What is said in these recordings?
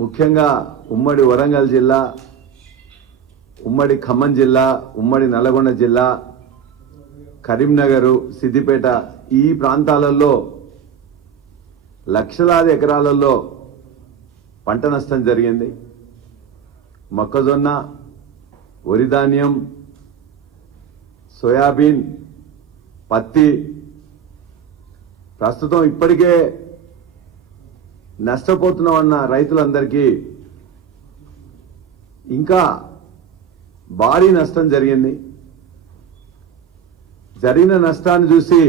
ముఖ్యంగా ఉమ్మడి వరంగల్ జిల్లా, ఉమ్మడి ఖమ్మం జిల్లా, ఉమ్మడి నల్లగొండ జిల్లా, కరీంనగర్, సిద్దిపేట ఈ ప్రాంతాలలో లక్షలాది ఎకరాలలో పంట నష్టం జరిగింది. మొక్కజొన్న, వరి ధాన్యం, సోయాబీన్, పత్తి ప్రస్తుతం ఇప్పటికే నష్టపోతున్నామన్న రైతులందరికీ ఇంకా భారీ నష్టం జరిగింది. జరిగిన నష్టాన్ని చూసి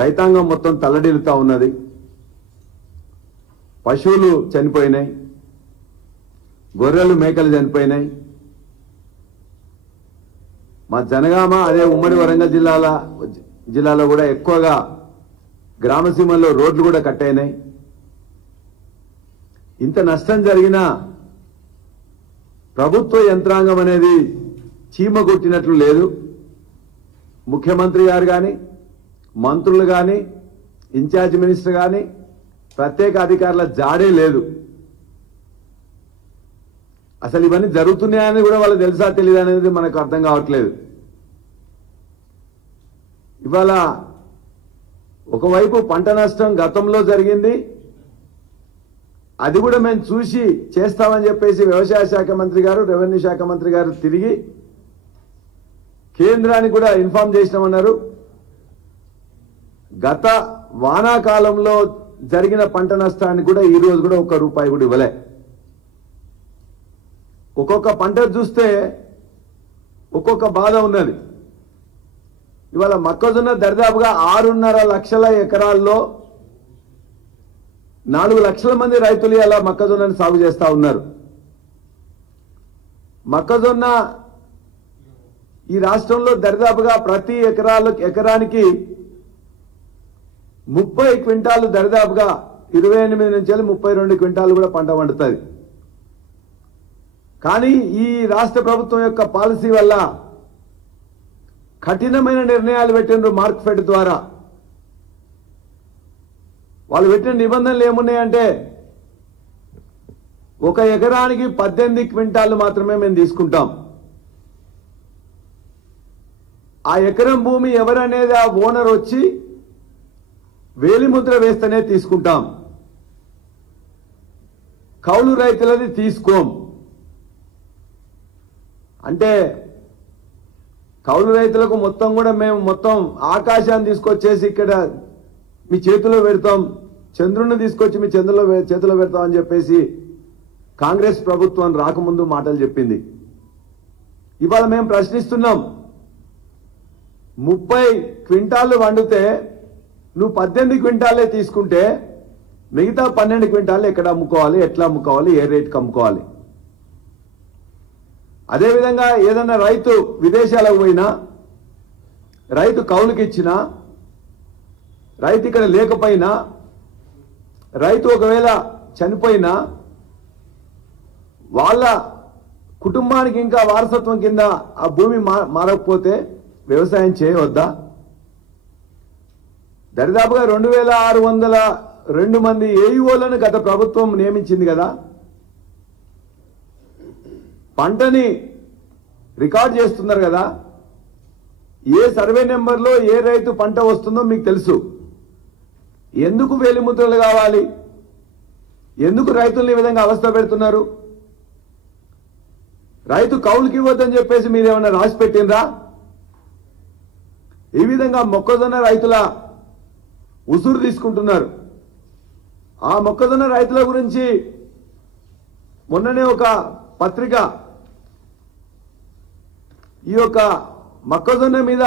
రైతాంగం మొత్తం తల్లడిల్లుతా ఉన్నది. పశువులు చనిపోయినాయి, గొర్రెలు మేకలు చనిపోయినాయి. మా జనగామ అదే ఉమ్మడి వరంగల్ జిల్లాలో కూడా ఎక్కువగా గ్రామసీమల్లో రోడ్లు కూడా కట్టయినాయి. ఇంత నష్టం జరిగినా ప్రభుత్వ యంత్రాంగం అనేది చీమ కొట్టినట్లు లేదు. ముఖ్యమంత్రి గారు కానీ, మంత్రులు కానీ, ఇన్ఛార్జ్ మినిస్టర్ కానీ, ప్రత్యేక అధికారుల జాడే లేదు. అసలు ఇవన్నీ జరుగుతున్నాయని కూడా వాళ్ళకి తెలుసా తెలియదు అనేది మనకు అర్థం కావట్లేదు. ఇవాళ ఒకవైపు పంట నష్టం గతంలో జరిగింది, అది కూడా మేము చూసి చేస్తామని చెప్పేసి వ్యవసాయ శాఖ మంత్రి గారు, రెవెన్యూ శాఖ మంత్రి గారు తిరిగి కేంద్రానికి కూడా ఇన్ఫార్మ్ చేసినామన్నారు. గత వానాకాలంలో జరిగిన పంట నష్టానికి కూడా ఈ రోజు కూడా ₹1 కూడా ఇవ్వలే. ఒక్కొక్క పంట చూస్తే ఒక్కొక్క బాధ ఉన్నది. ఇవాళ మొక్కజొన్న దరిదాపుగా 6.5 లక్షల ఎకరాల్లో 4 లక్షల మంది రైతులు ఇలా మొక్కజొన్నని సాగు చేస్తా ఉన్నారు. మొక్కజొన్న ఈ రాష్ట్రంలో దరిదాపుగా ప్రతి ఎకరానికి 30 క్వింటాలు, దరిదాపుగా 28 నుంచి 32 క్వింటాలు కూడా పంట పండుతుంది. కానీ ఈ రాష్ట్ర ప్రభుత్వం యొక్క పాలసీ వల్ల కఠినమైన నిర్ణయాలు పెట్టిండ్రు. మార్క్ఫెడ్ ద్వారా వాళ్ళు పెట్టిన నిబంధనలు ఏమున్నాయంటే 1 ఎకరానికి 18 క్వింటాలు మాత్రమే మేము తీసుకుంటాం. ఆ ఎకరం భూమి ఎవరనేది ఆ ఓనర్ వచ్చి వేలిముద్ర వేస్తేనే తీసుకుంటాం. కౌలు రైతులది తీసుకోం. అంటే కౌలు రైతులకు మొత్తం కూడా మేము మొత్తం ఆకాశాన్ని తీసుకొచ్చేసి ఇక్కడ మీ చేతిలో పెడతాం, చంద్రుడిని తీసుకొచ్చి మీ చేతిలో పెడతాం అని చెప్పేసి కాంగ్రెస్ ప్రభుత్వం రాకముందు మాటలు చెప్పింది. ఇవాళ మేము ప్రశ్నిస్తున్నాం, 30 క్వింటాలు వండితే నువ్వు 18 క్వింటాలే తీసుకుంటే మిగతా 12 క్వింటాలు ఎక్కడ అమ్ముకోవాలి, ఎట్లా అమ్ముకోవాలి, ఏ రేటుకి అమ్ముకోవాలి? అదేవిధంగా ఏదైనా రైతు విదేశాలకు పోయినా, రైతు కౌలుకి ఇచ్చినా, రైతు ఇక్కడ లేకపోయినా, రైతు ఒకవేళ చనిపోయినా వాళ్ళ కుటుంబానికి ఇంకా వారసత్వం కింద ఆ భూమి మారకపోతే వ్యవసాయం చేయవద్దా? దరిదాపుగా 2602 మంది ఏఈఓలను గత ప్రభుత్వం నియమించింది కదా. పంటని రికార్డ్ చేస్తున్నారు కదా. ఏ సర్వే నెంబర్లో ఏ రైతు పంట వస్తుందో మీకు తెలుసు. ఎందుకు వేలిముద్రలు కావాలి? ఎందుకు రైతుల్ని ఈ విధంగా అవస్థ పెడుతున్నారు? రైతు కౌలుకి ఇవ్వద్దని చెప్పేసి మీరేమన్నా రాసి పెట్టినరా? ఈ విధంగా మొక్కజొన్న రైతుల ఉసురు తీసుకుంటున్నారు. ఆ మొక్కజొన్న రైతుల గురించి మొన్ననే ఒక పత్రిక ఈ యొక్క మొక్కజొన్న మీద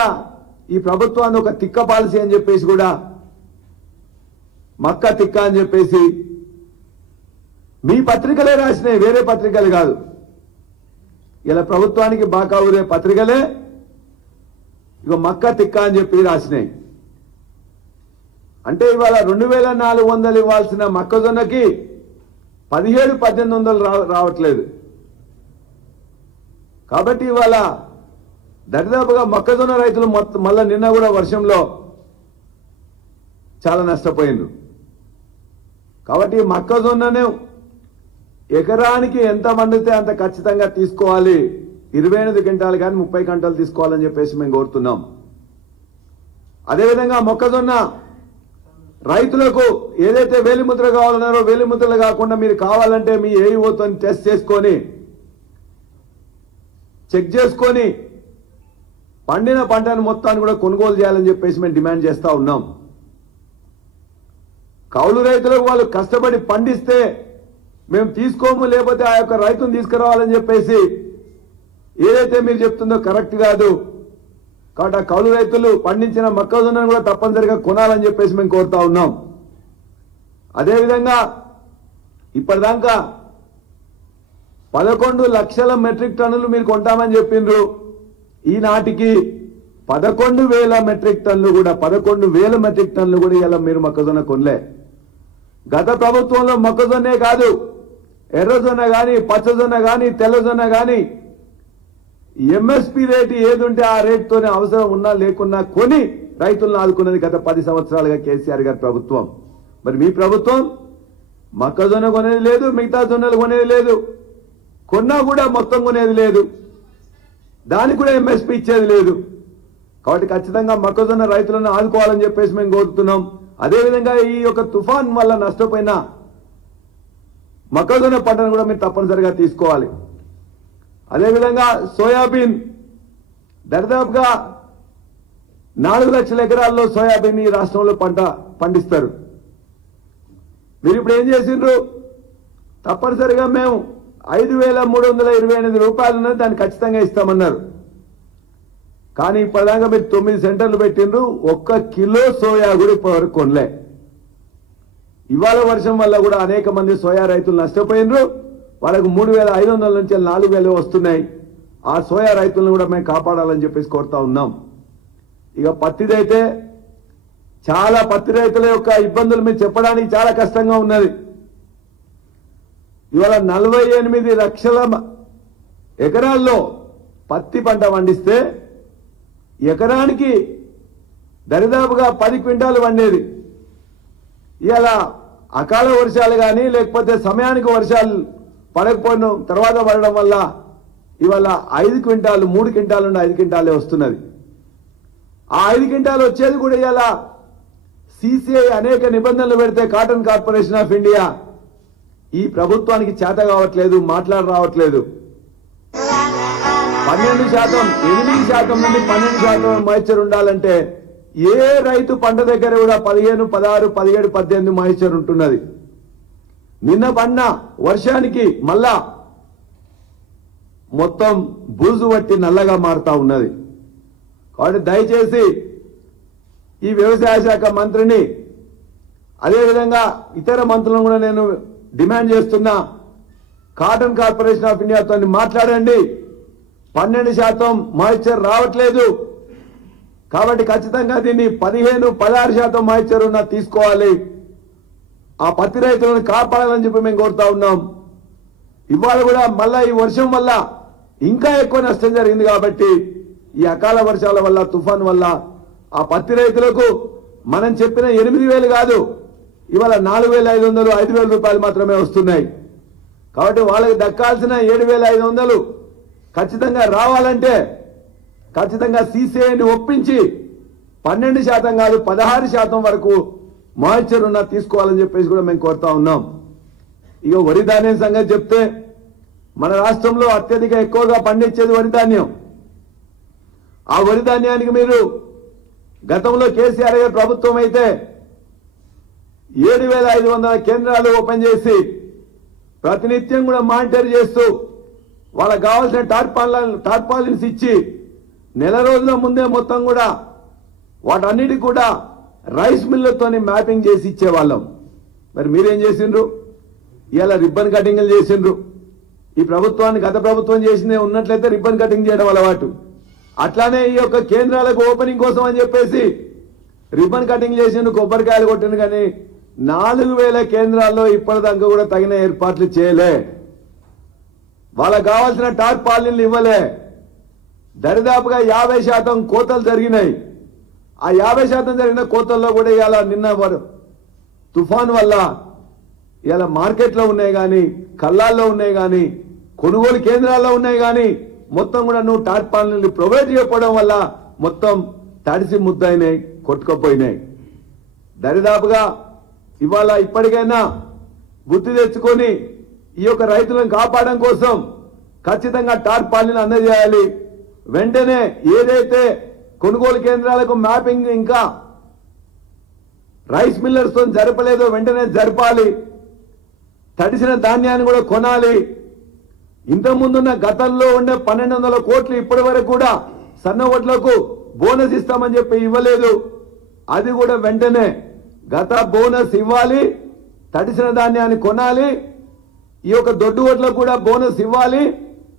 ఈ ప్రభుత్వాన్ని ఒక తిక్క పాలసీ అని చెప్పేసి కూడా, మక్క తిక్క అని చెప్పేసి మీ పత్రికలే రాసినాయి, వేరే పత్రికలు కాదు. ఇలా ప్రభుత్వానికి బాకా ఊరే పత్రికలే ఇక మక్క తిక్క అని చెప్పి రాసినాయి. అంటే ఇవాళ 2400 ఇవ్వాల్సిన మొక్కజొన్నకి 1700-1800 రావట్లేదు. కాబట్టి ఇవాళ దరిదాపుగా మొక్కజొన్న రైతులు మళ్ళా నిన్న కూడా వర్షంలో చాలా నష్టపోయిండ్రు. కాబట్టి మొక్కజొన్నను ఎకరానికి ఎంత పండితే అంత ఖచ్చితంగా తీసుకోవాలి, 28 క్వింటాలు కానీ 30 క్వింటాలు తీసుకోవాలని చెప్పేసి మేము కోరుతున్నాం. అదేవిధంగా మొక్కజొన్న రైతులకు ఏదైతే వేలిముద్ర కావాలన్నారో వేలిముద్రలు కాకుండా మీరు కావాలంటే మీ ఏఈఓతో టెస్ట్ చేసుకొని చెక్ చేసుకొని పండిన పంటను మొత్తాన్ని కూడా కొనుగోలు చేయాలని చెప్పేసి మేము డిమాండ్ చేస్తా ఉన్నాం. కౌలు రైతులకు వాళ్ళు కష్టపడి పండిస్తే మేము తీసుకోము, లేకపోతే ఆ యొక్క రైతును తీసుకురావాలని చెప్పేసి ఏదైతే మీరు చెప్తుందో కరెక్ట్ కాదు. కాబట్టి ఆ కౌలు రైతులు పండించిన మొక్కజొన్నను కూడా తప్పనిసరిగా కొనాలని చెప్పేసి మేము కోరుతా ఉన్నాం. అదేవిధంగా ఇప్పటిదాకా 11 లక్షల మెట్రిక్ టన్నులు మీరు కొంటామని చెప్పిండ్రు. ఈనాటికి 11,000 మెట్రిక్ టన్నులు కూడా 11,000 మెట్రిక్ టన్నులు కూడా ఇలా మీరు మొక్కజొన్న కొనలే. గత ప్రభుత్వంలో మొక్కజొన్నే కాదు, ఎర్రజొన్న కానీ, పచ్చజొన్న కానీ, తెల్లజొన్న కానీ ఎంఎస్పీ రేటు ఏది ఉంటే ఆ రేటుతోనే అవసరం ఉన్నా లేకున్నా కొని రైతులను ఆదుకున్నది గత 10 సంవత్సరాలుగా కేసీఆర్ గారి ప్రభుత్వం. మరి మీ ప్రభుత్వం మొక్కజొన్న కొనేది లేదు, మిగతా జొన్నలు కొనేది లేదు, కొన్నా కూడా మొత్తం కొనేది లేదు, దానికి కూడా ఎంఎస్పీ ఇచ్చేది లేదు. కాబట్టి ఖచ్చితంగా మొక్కజొన్న రైతులను ఆదుకోవాలని చెప్పేసి మేము కోరుతున్నాం. అదేవిధంగా ఈ యొక్క తుఫాన్ వల్ల నష్టపోయిన మొక్కజొన్న పంటను కూడా మీరు తప్పనిసరిగా తీసుకోవాలి. అదేవిధంగా సోయాబీన్ దరిదాపుగా 4 లక్షల ఎకరాల్లో సోయాబీన్ ఈ రాష్ట్రంలో పండిస్తారు. మీరు ఇప్పుడు ఏం చేసిండ్రు? తప్పనిసరిగా మేము 5,328 రూపాయలు ఉన్నది, దాన్ని ఖచ్చితంగా ఇస్తామన్నారు. కానీ ఇప్పటిదాకా మీరు 9 సెంటర్లు పెట్టిండ్రు, 1 కిలో సోయా కూడా ఇప్పటివరకు కొనలే. ఇవాళ వర్షం వల్ల కూడా అనేక మంది సోయా రైతులు నష్టపోయినరు. వాళ్ళకు 3,500 నుంచి 4,000 వస్తున్నాయి. ఆ సోయా రైతులను కూడా మేము కాపాడాలని చెప్పేసి కోరుతా ఉన్నాం. ఇక పత్తిదైతే చాలా పత్తి రైతుల యొక్క ఇబ్బందులు మీరు చెప్పడానికి చాలా కష్టంగా ఉన్నది. ఇవాళ 48 లక్షల ఎకరాల్లో పత్తి పంట పండిస్తే ఎకరానికి దరిదాపుగా 10 క్వింటాలు పండేది. ఇవాళ అకాల వర్షాలు కానీ లేకపోతే సమయానికి వర్షాలు పడకపోయిన తర్వాత పడడం వల్ల ఇవాళ 5 క్వింటాలు 3 క్వింటాలు నుండి 5 క్వింటాలే వస్తున్నది. ఆ 5 క్వింటాలు వచ్చేది కూడా ఇవాళ సిసిఐ అనేక నిబంధనలు పెడితే కాటన్ కార్పొరేషన్ ఆఫ్ ఇండియా ఈ ప్రభుత్వానికి చేత కావట్లేదు, రావట్లేదు. 12% 8% నుండి 12% మాయిశ్చర్ ఉండాలంటే ఏ రైతు పంట దగ్గర కూడా 15, 16, 17, 18 మాయిశ్చర్ ఉంటున్నది. నిన్న పడిన వర్షానికి మళ్ళా మొత్తం బూజు పట్టి నల్లగా మారుతా ఉన్నది. కాబట్టి దయచేసి ఈ వ్యవసాయ శాఖ మంత్రిని అదేవిధంగా ఇతర మంత్రులను కూడా నేను డిమాండ్ చేస్తున్నా, కాటన్ కార్పొరేషన్ ఆఫ్ ఇండియాతో మాట్లాడండి. 12% మాయిశ్చర్ రావట్లేదు కాబట్టి ఖచ్చితంగా దీన్ని 15, 16% మాయిశ్చర్ ఉన్న తీసుకోవాలి. ఆ పత్తి రైతులను కాపాడాలని చెప్పి మేము కోరుతా ఉన్నాం. ఇవాళ కూడా మళ్ళా ఈ వర్షం వల్ల ఇంకా ఎక్కువ నష్టం జరిగింది కాబట్టి ఈ అకాల వర్షాల వల్ల తుఫాన్ వల్ల ఆ పత్తి రైతులకు మనం చెప్పిన 8,000 కాదు, ఇవాళ 4,500, 5,000 రూపాయలు మాత్రమే వస్తున్నాయి. కాబట్టి వాళ్ళకి దక్కాల్సిన 7,500 ఖచ్చితంగా రావాలంటే ఖచ్చితంగా సిసిఐని ఒప్పించి 12% కాదు 16% వరకు మాయిశ్చర్ ఉన్న తీసుకోవాలని చెప్పేసి కూడా మేము కోరుతా ఉన్నాం. ఇక వరి ధాన్యం సంగతి చెప్తే మన రాష్ట్రంలో అత్యధిక ఎక్కువగా పండించేది వరి ధాన్యం. ఆ వరి ధాన్యానికి మీరు గతంలో కేసీఆర్ గారి ప్రభుత్వం అయితే 7,500 కేంద్రాలు ఓపెన్ చేసి ప్రతినిత్యం కూడా మానిటర్ చేస్తూ వాళ్ళకు కావాల్సిన టార్పాలిన్స్ ఇచ్చి నెల రోజుల ముందే మొత్తం కూడా వాటన్నిటికి కూడా రైస్ మిల్లర్తోని మ్యాపింగ్ చేసి ఇచ్చేవాళ్ళం. మరి మీరేం చేసిండ్రు? ఇవాళ రిబ్బన్ కటింగ్లు చేసిండ్రు. ఈ ప్రభుత్వాన్ని గత ప్రభుత్వం చేసిందే ఉన్నట్లయితే రిబ్బన్ కటింగ్ చేయడం అలవాటు. అట్లానే ఈ యొక్క కేంద్రాలకు ఓపెనింగ్ కోసం అని చెప్పేసి రిబ్బన్ కటింగ్ చేసిండ్రు, కొబ్బరికాయలు కొట్టిండ్రు. కానీ 4,000 కేంద్రాల్లో ఇప్పటిదాకా కూడా తగిన ఏర్పాట్లు చేయలే. వాళ్ళకు కావాల్సిన టార్పాలిన్లు ఇవ్వలే. దరిదాపుగా 50% కోతలు జరిగినాయి. ఆ 50% జరిగిన కోతల్లో కూడా ఇవాళ నిన్న తుఫాన్ వల్ల ఇలా మార్కెట్లో ఉన్నాయి కానీ కళ్ళాల్లో ఉన్నాయి కానీ కొనుగోలు కేంద్రాల్లో ఉన్నాయి కానీ మొత్తం కూడా నువ్వు టార్పాలిన్లు ప్రొవైడ్ చేయకపోవడం వల్ల మొత్తం తడిసి ముద్దయినాయి, కొట్టుకుపోయినాయి. దరిదాపుగా ఇవాళ ఇప్పటికైనా బుద్ధి తెచ్చుకొని ఈ యొక్క రైతులను కాపాడడం కోసం ఖచ్చితంగా టార్పాలిన్లు అందజేయాలి. వెంటనే ఏదైతే కొనుగోలు కేంద్రాలకు మ్యాపింగ్ ఇంకా రైస్ మిల్లర్స్ తో జరపలేదో వెంటనే జరపాలి. తడిసిన ధాన్యాన్ని కూడా కొనాలి. ఇంతకుముందున్న గతంలో ఉండే 1200 కోట్లు ఇప్పటి వరకు కూడా సన్న వడ్లకు బోనస్ ఇస్తామని చెప్పి ఇవ్వలేదు. అది కూడా వెంటనే గత బోనస్ ఇవ్వాలి. తడిసిన ధాన్యాన్ని కొనాలి. ఈ యొక్క దొడ్డు వడ్లకు కూడా బోనస్ ఇవ్వాలి.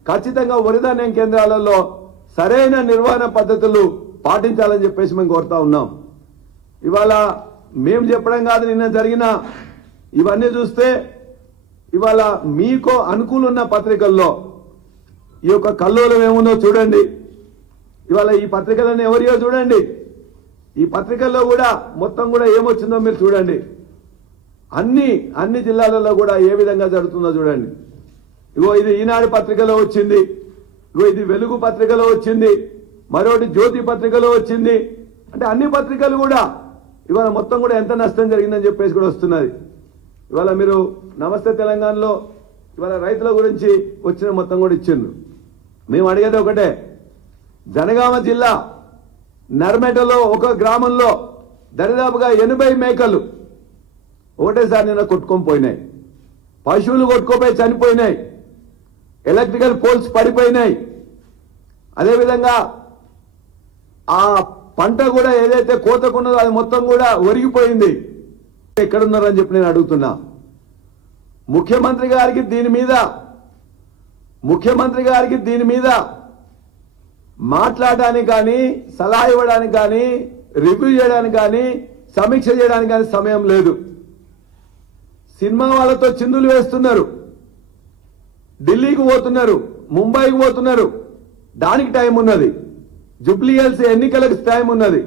ఖచ్చితంగా వరి ధాన్యం కేంద్రాలలో సరైన నిర్వహణ పద్ధతులు పాటించాలని చెప్పేసి మేము కోరుతా ఉన్నాం. ఇవాళ మేము చెప్పడం కాదు, నిన్న జరిగిన ఇవన్నీ చూస్తే ఇవాళ మీకు అనుకూల ఉన్న పత్రికల్లో ఈ యొక్క కల్లోలం ఏముందో చూడండి. ఇవాళ ఈ పత్రికలను ఎవరియో చూడండి. ఈ పత్రికల్లో కూడా మొత్తం కూడా ఏమొచ్చిందో మీరు చూడండి. అన్ని జిల్లాలలో కూడా ఏ విధంగా జరుగుతుందో చూడండి. ఇగో ఇది ఈనాడు పత్రికలో వచ్చింది, ఇగో ఇది వెలుగు పత్రికలో వచ్చింది, మరొకటి జ్యోతి పత్రికలో వచ్చింది. అంటే అన్ని పత్రికలు కూడా ఇవాళ మొత్తం కూడా ఎంత నష్టం జరిగిందని చెప్పేసి కూడా వస్తున్నది. ఇవాళ మీరు నమస్తే తెలంగాణలో ఇవాళ రైతుల గురించి వచ్చిన మొత్తం కూడా ఇచ్చిండ్రు. మేము అడిగేది ఒకటే, జనగామ జిల్లా నర్మెటలో ఒక గ్రామంలో దరిదాపుగా 80 మేకలు ఒకటేసారి నిన్న కొట్టుకొని పోయినాయి. పశువులు కొట్టుకోపోయి చనిపోయినాయి. ఎలక్ట్రికల్ పోల్స్ పడిపోయినాయి. అదేవిధంగా ఆ పంట కూడా ఏదైతే కోతకున్నదో అది మొత్తం కూడా ఒరిగిపోయింది. ఎక్కడున్నారని చెప్పి నేను అడుగుతున్నా. ముఖ్యమంత్రి గారికి దీని మీద మాట్లాడడానికి కానీ, సలహా ఇవ్వడానికి కానీ, రివ్యూ చేయడానికి కానీ, సమీక్ష చేయడానికి కానీ సమయం లేదు. సినిమా వాళ్ళతో చిందులు వేస్తున్నారు, ఢిల్లీకి పోతున్నారు, ముంబైకి పోతున్నారు. దానికి టైం ఉన్నది. జూబ్లీ హిల్స్ ఎన్నికలకు టైం ఉన్నది.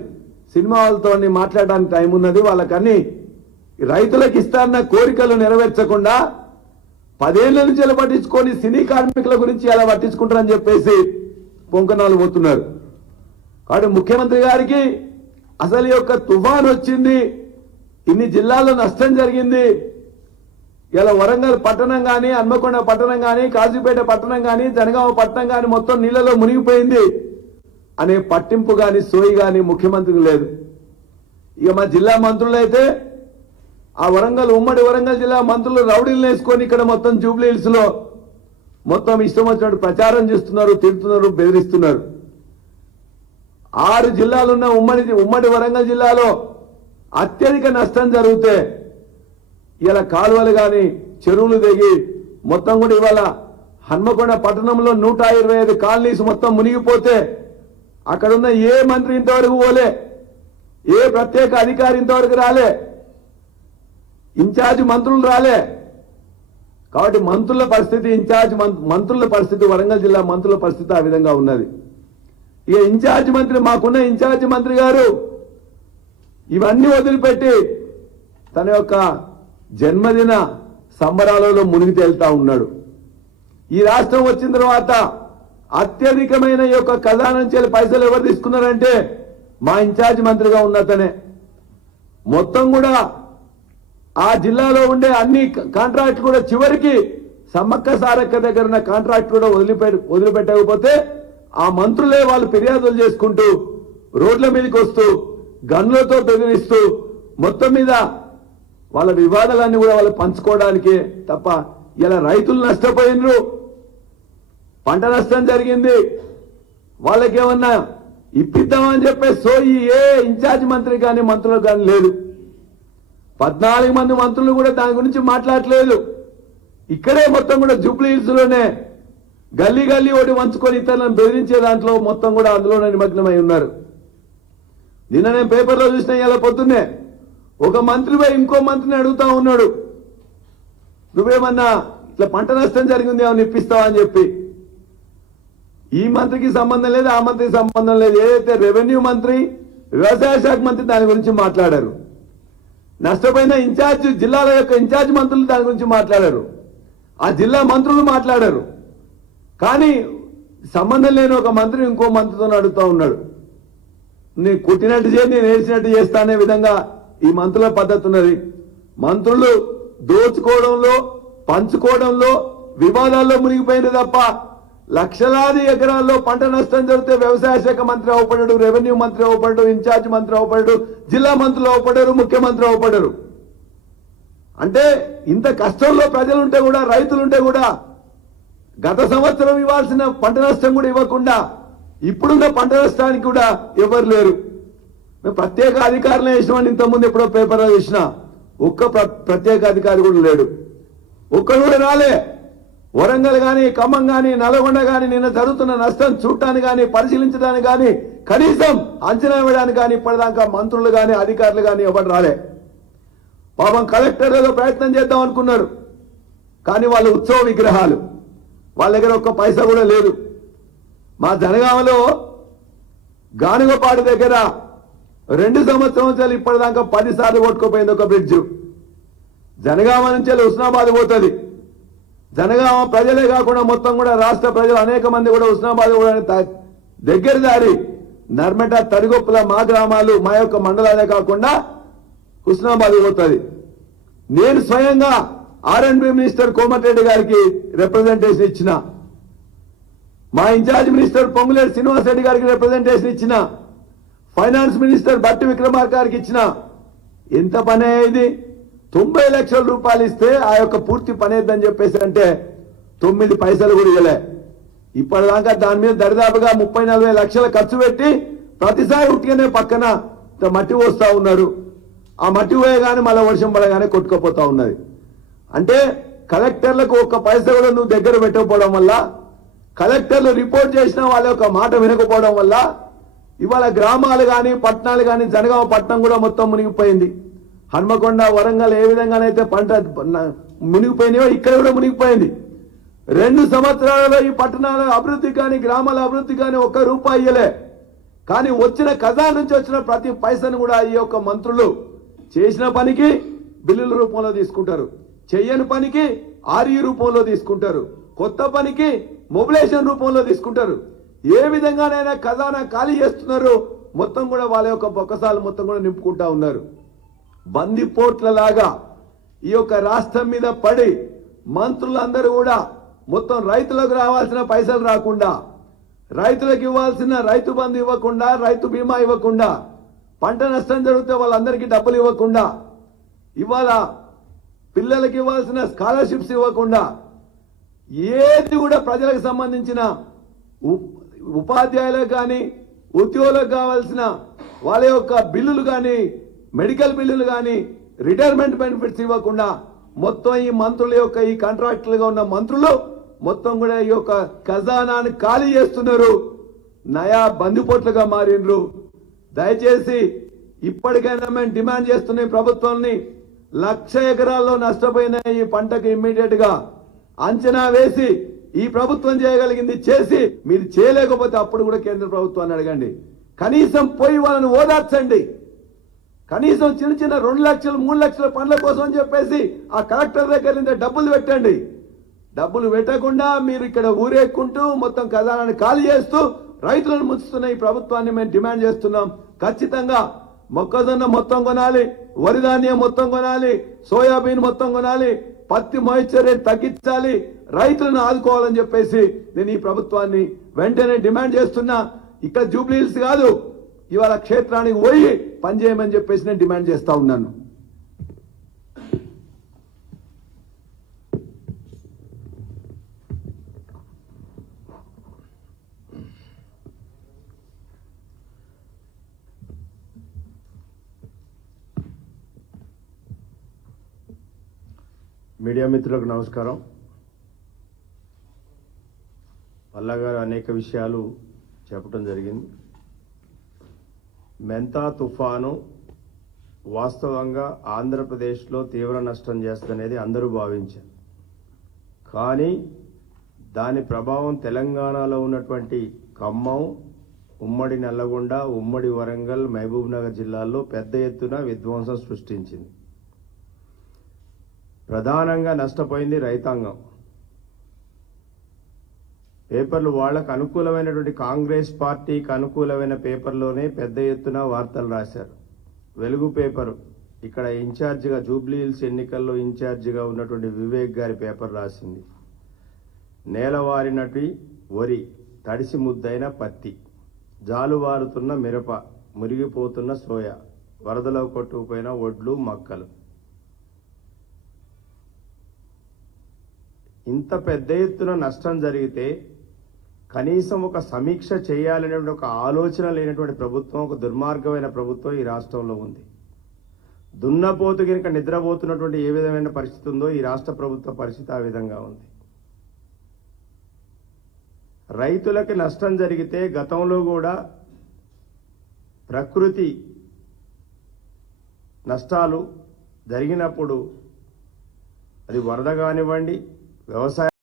సినిమా వాళ్ళతో మాట్లాడడానికి టైం ఉన్నది. వాళ్ళకన్నీ రైతులకు ఇస్తారన్న కోరికలు నెరవేర్చకుండా 10 ఏళ్ల నుంచి ఎలా పట్టించుకొని సినీ కార్మికుల గురించి ఎలా పట్టించుకుంటారని చెప్పేసి పొంకనాలు పోతున్నారు. కాబట్టి ముఖ్యమంత్రి గారికి అసలు యొక్క తుఫాన్ వచ్చింది, ఇన్ని జిల్లాల్లో నష్టం జరిగింది, ఇలా వరంగల్ పట్టణం కానీ, హన్మకొండ పట్టణం కానీ, కాజీపేట పట్టణం కానీ, జనగామ పట్టణం కానీ మొత్తం నీళ్లలో మునిగిపోయింది అనే పట్టింపు కానీ, సోయి కానీ ముఖ్యమంత్రికి లేదు. ఇక మా జిల్లా మంత్రులు అయితే ఆ ఉమ్మడి వరంగల్ జిల్లా మంత్రులు రౌడీలను వేసుకొని ఇక్కడ మొత్తం జూబ్లీ హిల్స్ లో మొత్తం ఇష్టం వచ్చినట్టు ప్రచారం చేస్తున్నారు, తిడుతున్నారు, బెదిరిస్తున్నారు. 6 జిల్లాలున్న ఉమ్మడి వరంగల్ జిల్లాలో అత్యధిక నష్టం జరిగితే ఇలా కాలువలు కానీ, చెరువులు దిగి మొత్తం కూడా ఇవాళ హన్మకొండ పట్టణంలో 125 కాలనీస్ మొత్తం మునిగిపోతే అక్కడున్న ఏ మంత్రి ఇంతవరకు పోలే, ఏ ప్రత్యేక అధికారి ఇంతవరకు రాలే, ఇన్ఛార్జ్ మంత్రులు రాలే. కాబట్టి మంత్రుల పరిస్థితి, మంత్రుల పరిస్థితి, వరంగల్ జిల్లా మంత్రుల పరిస్థితి ఆ విధంగా ఉన్నది. ఇక ఇన్ఛార్జ్ మంత్రి, మాకున్న ఇన్ఛార్జ్ మంత్రి గారు ఇవన్నీ వదిలిపెట్టి తన యొక్క జన్మదిన సంబరాలలో మునిగి తేలుతా ఉన్నాడు. ఈ రాష్ట్రం వచ్చిన తర్వాత అత్యధికమైన ఈ యొక్క ఖజానా నుంచి పైసలు ఎవరు తీసుకున్నారంటే మా ఇన్ఛార్జ్ మంత్రిగా ఉన్నతనే. మొత్తం కూడా ఆ జిల్లాలో ఉండే అన్ని కాంట్రాక్ట్ కూడా చివరికి సమ్మక్క సారక్క దగ్గర ఉన్న కాంట్రాక్ట్ కూడా వదిలిపెట్టకపోతే ఆ మంత్రులే వాళ్ళు ఫిర్యాదులు చేసుకుంటూ రోడ్ల మీదకి వస్తూ గన్లతో బెదిరిస్తూ మొత్తం మీద వాళ్ళ వివాదాలన్నీ కూడా వాళ్ళు పంచుకోవడానికే తప్ప ఇలా రైతులు నష్టపోయినరు, పంట నష్టం జరిగింది, వాళ్ళకేమన్నా ఇప్పిద్దామని చెప్పే సోయి ఏ ఇన్ఛార్జ్ మంత్రి కానీ మంత్రులు కానీ లేదు. 14 మంది మంత్రులు కూడా దాని గురించి మాట్లాడలేదు. ఇక్కడే మొత్తం కూడా జూబ్లీ హిల్స్ లోనే గల్లీ ఒకటి వంచుకొని ఇతరులను బెదిరించే దాంట్లో మొత్తం కూడా అందులోనే నిమగ్నమై ఉన్నారు. నిన్న నేను పేపర్లో చూసిన ఇలా పొద్దున్నే ఒక మంత్రి పోయి ఇంకో మంత్రిని అడుగుతా ఉన్నాడు, నువ్వేమన్నా ఇట్లా పంట నష్టం జరిగింది ఏమన్నా ఇప్పిస్తావా అని చెప్పి. ఈ మంత్రికి సంబంధం లేదు, ఆ మంత్రికి సంబంధం లేదు. ఏదైతే రెవెన్యూ మంత్రి, వ్యవసాయ శాఖ మంత్రి దాని గురించి మాట్లాడారు. నష్టపోయిన ఇన్ఛార్జ్ జిల్లాల యొక్క ఇన్ఛార్జ్ మంత్రులు దాని గురించి మాట్లాడారు, ఆ జిల్లా మంత్రులు మాట్లాడారు. కానీ సంబంధం లేని ఒక మంత్రి ఇంకో మంత్రితో అడుగుతా ఉన్నాడు. నేను కుట్టినట్టు చేసి నేను వేసినట్టు చేస్తా అనే విధంగా ఈ మంత్రుల పద్ధతి ఉన్నది. మంత్రులు దోచుకోవడంలో, పంచుకోవడంలో, వివాదాల్లో మునిగిపోయింది తప్ప లక్షలాది ఎకరాల్లో పంట నష్టం జరిగితే వ్యవసాయ శాఖ మంత్రి అవపడ్డాడు, రెవెన్యూ మంత్రి అవపడ్డాడు, ఇన్ఛార్జ్ మంత్రి అవపడ్డాడు, జిల్లా మంత్రులు అవపడ్డారు, ముఖ్యమంత్రి అవపడ్డారు. అంటే ఇంత కష్టంలో ప్రజలుంటే కూడా, రైతులుంటే కూడా గత సంవత్సరం ఇవ్వాల్సిన పంట నష్టం కూడా ఇవ్వకుండా ఇప్పుడున్న పంట నష్టానికి కూడా ఎవరు లేరు. మేము ప్రత్యేక అధికారులు వేసినామని ఇంతకుముందు ఎప్పుడో పేపర్లో చూసిన ఒక్క ప్రత్యేక అధికారి కూడా లేడు, ఒక్కడు కూడా రాలే. వరంగల్ కానీ, ఖమ్మం కానీ, నల్గొండ కానీ నిన్న జరుగుతున్న నష్టం చూడటానికి కానీ, పరిశీలించడానికి కానీ, కనీసం అంచనా వేయడానికి కానీ ఇప్పటిదాకా మంత్రులు కానీ అధికారులు కానీ ఎవరు రాలే. పాపం కలెక్టర్లలో ప్రయత్నం చేద్దాం అనుకున్నారు, కానీ వాళ్ళు ఉత్సవ విగ్రహాలు, వాళ్ళ దగ్గర ఒక్క పైసా కూడా లేదు. మా జనగామలో గానుగపాడు దగ్గర 2 సంవత్సరాలు ఇప్పటిదాకా 10 సార్లు కొట్టుకుపోయింది ఒక బ్రిడ్జ్. జనగామ నుంచి హుస్నాబాద్ పోతుంది. జనగామ ప్రజలే కాకుండా మొత్తం కూడా రాష్ట్ర ప్రజలు అనేక మంది కూడా హుస్నాబాద్ కూడా దగ్గర దారి నర్మట, తడిగొప్పుల మా గ్రామాలు, మా యొక్క మండలాలే కాకుండా హుస్నాబాద్ పోతుంది. నేను స్వయంగా R&B మినిస్టర్ కోమటిరెడ్డి గారికి రిప్రజెంటేషన్ ఇచ్చిన, మా ఇన్ఛార్జ్ మినిస్టర్ పొంగులేటి శ్రీనివాస్ రెడ్డి గారికి రిప్రజెంటేషన్ ఇచ్చిన, ఫైనాన్స్ మినిస్టర్ బట్టి విక్రమార్క గారికి ఇచ్చిన. ఎంత పని అయ్యేది? 90 లక్షల రూపాయలు ఇస్తే ఆ యొక్క పూర్తి పని అయిద్దని చెప్పేసి అంటే 9 పైసలు కూడా ఇవ్వలే. ఇప్పటిదాకా దాని మీద దరిదాపుగా 30-40 లక్షలు ఖర్చు పెట్టి ప్రతిసారి ఉట్టిగానే పక్కన మట్టి పోస్తా ఉన్నారు. ఆ మట్టి పోయగానే మళ్ళీ వర్షం పడగానే కొట్టుకుపోతా ఉన్నది. అంటే కలెక్టర్లకు ఒక్క పైసా కూడా నువ్వు దగ్గర పెట్టకపోవడం వల్ల, కలెక్టర్లు రిపోర్ట్ చేసిన వాళ్ళ యొక్క మాట వినకపోవడం వల్ల ఇవాళ గ్రామాలు కానీ, పట్టణాలు కానీ, జనగామ పట్టణం కూడా మొత్తం మునిగిపోయింది. హన్మకొండ, వరంగల్ ఏ విధంగానైతే పంట మునిగిపోయినాయో ఇక్కడ కూడా మునిగిపోయింది. 2 సంవత్సరాలలో ఈ పట్టణాల అభివృద్ధి కానీ, గ్రామాల అభివృద్ధి కానీ ఒక్క రూపాయి ఇయ్యలే. కానీ వచ్చిన ఖజానా నుంచి వచ్చిన ప్రతి పైసను కూడా ఈ యొక్క మంత్రులు చేసిన పనికి బిల్లుల రూపంలో తీసుకుంటారు, చెయ్యని పనికి RE రూపంలో తీసుకుంటారు, కొత్త పనికి మొబిలైజేషన్ రూపంలో తీసుకుంటారు. ఏ విధంగానైనా ఖజానా ఖాళీ చేస్తున్నారు. మొత్తం కూడా వాళ్ళ యొక్క బొక్కసాలు మొత్తం కూడా నింపుకుంటా ఉన్నారు. బందిపోట్ల లాగా ఈ యొక్క రాష్ట్రం మీద పడి మంత్రులందరూ కూడా మొత్తం రైతులకు రావాల్సిన పైసలు రాకుండా, రైతులకు ఇవ్వాల్సిన రైతు బంధు ఇవ్వకుండా, రైతు బీమా ఇవ్వకుండా, పంట నష్టం జరిగితే వాళ్ళందరికీ డబ్బులు ఇవ్వకుండా, ఇవాళ పిల్లలకి ఇవ్వాల్సిన స్కాలర్షిప్స్ ఇవ్వకుండా, ఏది కూడా ప్రజలకు సంబంధించిన ఉపాధ్యాయులకు కానీ, ఉద్యోగులకు కావాల్సిన వాళ్ళ యొక్క బిల్లులు కానీ, మెడికల్ బిల్లులు కానీ, రిటైర్మెంట్ బెనిఫిట్స్ ఇవ్వకుండా మొత్తం ఈ మంత్రుల యొక్క ఈ కాంట్రాక్టర్లుగా ఉన్న మంత్రులు మొత్తం కూడా ఈ యొక్క ఖజానాన్ని ఖాళీ చేస్తున్నారు. నయా బందిపోట్లుగా మారినరు. దయచేసి ఇప్పటికైనా మేము డిమాండ్ చేస్తున్న ప్రభుత్వాన్ని 1,00,000 ఎకరాల్లో నష్టపోయిన ఈ పంటకు ఇమ్మీడియట్ గా అంచనా వేసి ఈ ప్రభుత్వం చేయగలిగింది చేసి, మీరు చేయలేకపోతే అప్పుడు కూడా కేంద్ర ప్రభుత్వాన్ని అడగండి. కనీసం పోయి వాళ్ళని ఓదార్చండి. కనీసం చిన్న చిన్న 2 లక్షలు 3 లక్షల పనుల కోసం అని చెప్పేసి ఆ కలెక్టర్ దగ్గర నుంచి డబ్బులు పెట్టండి. డబ్బులు పెట్టకుండా మీరు ఇక్కడ ఊరేక్కుంటూ మొత్తం ఖజానాన్ని ఖాళీ చేస్తూ రైతులను ముంచుతున్న ఈ ప్రభుత్వాన్ని మేము డిమాండ్ చేస్తున్నాం. ఖచ్చితంగా మొక్కజొన్న మొత్తం కొనాలి, వరి ధాన్యం మొత్తం కొనాలి, సోయాబీన్ మొత్తం కొనాలి, పత్తి మాయిశ్చర్ రేట్ తగ్గించాలి, రైతులను ఆదుకోవాలని చెప్పేసి నేను ఈ ప్రభుత్వాన్ని వెంటనే డిమాండ్ చేస్తున్నా. ఇక్కడ జూబ్లీ హిల్స్ కాదు, ఇవాళ క్షేత్రానికి పోయి పనిచేయమని చెప్పేసి నేను డిమాండ్ చేస్తా ఉన్నాను. మీడియా మిత్రులకు నమస్కారం. పల్లా గారు అనేక విషయాలు చెప్పడం జరిగింది. మెంతా తుఫాను వాస్తవంగా ఆంధ్రప్రదేశ్లో తీవ్ర నష్టం చేస్తుందనేది అందరూ భావించారు. కానీ దాని ప్రభావం తెలంగాణలో ఉన్నటువంటి ఖమ్మం, ఉమ్మడి నల్లగొండ, ఉమ్మడి వరంగల్, మహబూబ్ నగర్ జిల్లాల్లో పెద్ద ఎత్తున విధ్వంసం సృష్టించింది. ప్రధానంగా నష్టపోయింది రైతాంగం. పేపర్లు వాళ్ళకు అనుకూలమైనటువంటి కాంగ్రెస్ పార్టీకి అనుకూలమైన పేపర్లోనే పెద్ద ఎత్తున వార్తలు రాశారు. వెలుగు పేపరు ఇక్కడ ఇన్ఛార్జిగా జూబ్లీ హిల్స్ ఎన్నికల్లో ఇన్ఛార్జిగా ఉన్నటువంటి వివేక్ గారి పేపర్ రాసింది. నేలవారినటి వరి, తడిసి ముద్దైన పత్తి, జాలువారుతున్న మిరప, మురిగిపోతున్న సోయా, వరదలో కొట్టుకుపోయిన ఒడ్లు మక్కలు. ఇంత పెద్ద ఎత్తున నష్టం జరిగితే కనీసం ఒక సమీక్ష చేయాలనే ఒక ఆలోచన లేనటువంటి ప్రభుత్వం, ఒక దుర్మార్గమైన ప్రభుత్వం ఈ రాష్ట్రంలో ఉంది. దున్నపోతు కనుక నిద్రపోతున్నటువంటి ఏ విధమైన పరిస్థితి ఉందో ఈ రాష్ట్ర ప్రభుత్వ పరిస్థితి ఆ విధంగా ఉంది. రైతులకి నష్టం జరిగితే గతంలో కూడా ప్రకృతి నష్టాలు జరిగినప్పుడు అది వరద కానివ్వండి, వ్యవసాయ